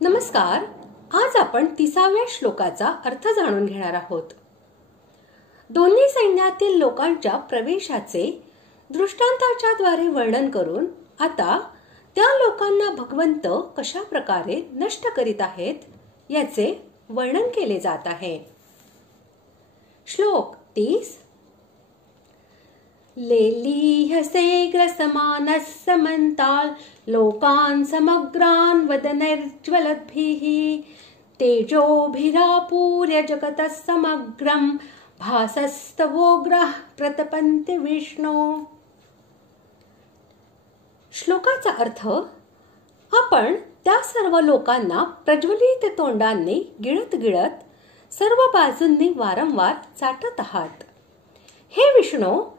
नमस्कार. आज आपण 30व्या श्लोकाचा अर्थ जाणून घेणार आहोत. दोन्ही सैन्यातील लोकांच्या प्रवेशाचे दृष्टांताच्या द्वारे वर्णन करून आता त्या लोकांना भगवंत कशा प्रकारे नष्ट करीत आहेत याचे वर्णन केले जात आहे. श्लोक 30. लेलीहसे ग्रसमानः समन्ताल लोकान् समग्रान् वदनैर्ज्वलद्भिः तेजोभिरापूर्य जगतः समग्रं भासस्तवोग्रः प्रतपन्ति विष्णो. श्लोकाचा अर्थ, आपण त्या सर्व लोकांना प्रज्वलित तोंडांनी गिळत गिळत सर्व बाजूंनी वारंवार चाटत आहात. हे विष्णू,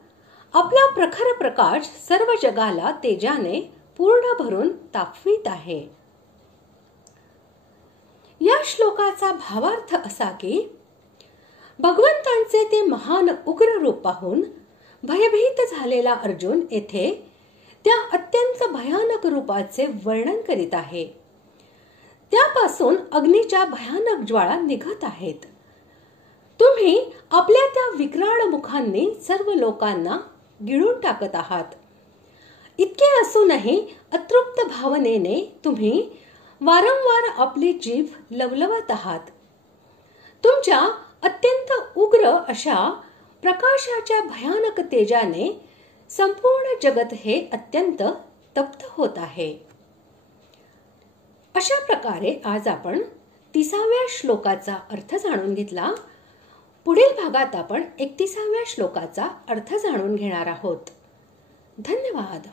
आपला प्रखर प्रकाश सर्व जगाला तेजाने पूर्ण भरून तापवित आहे. या श्लोकाचा भावार्थ असा की भगवंतांचे ते महान उग्र रूप पाहून भयभीत झालेला अर्जुन येथे त्या अत्यंत भयानक रूपाचे वर्णन करीत आहे. त्यापासून अग्नीच्या भयानक ज्वाळा निघत आहेत. तुम्ही आपल्या त्या विक्राळ मुखांनी सर्व लोकांना गिळून टाकत आहात. इतके असूनही अतृप्त भावनेने तुम्ही वारंवार आपली जीभ लवलवत आहात. तुमच्या अत्यंत उग्र अशा प्रकाशाच्या भयानक तेजाने संपूर्ण जगत हे अत्यंत तप्त होत आहे. अशा प्रकारे आज आपण 30व्या श्लोकाचा अर्थ जाणून घेतला. पुढील भागात आपण 31व्या श्लोकाचा अर्थ जाणून घेणार आहोत. धन्यवाद.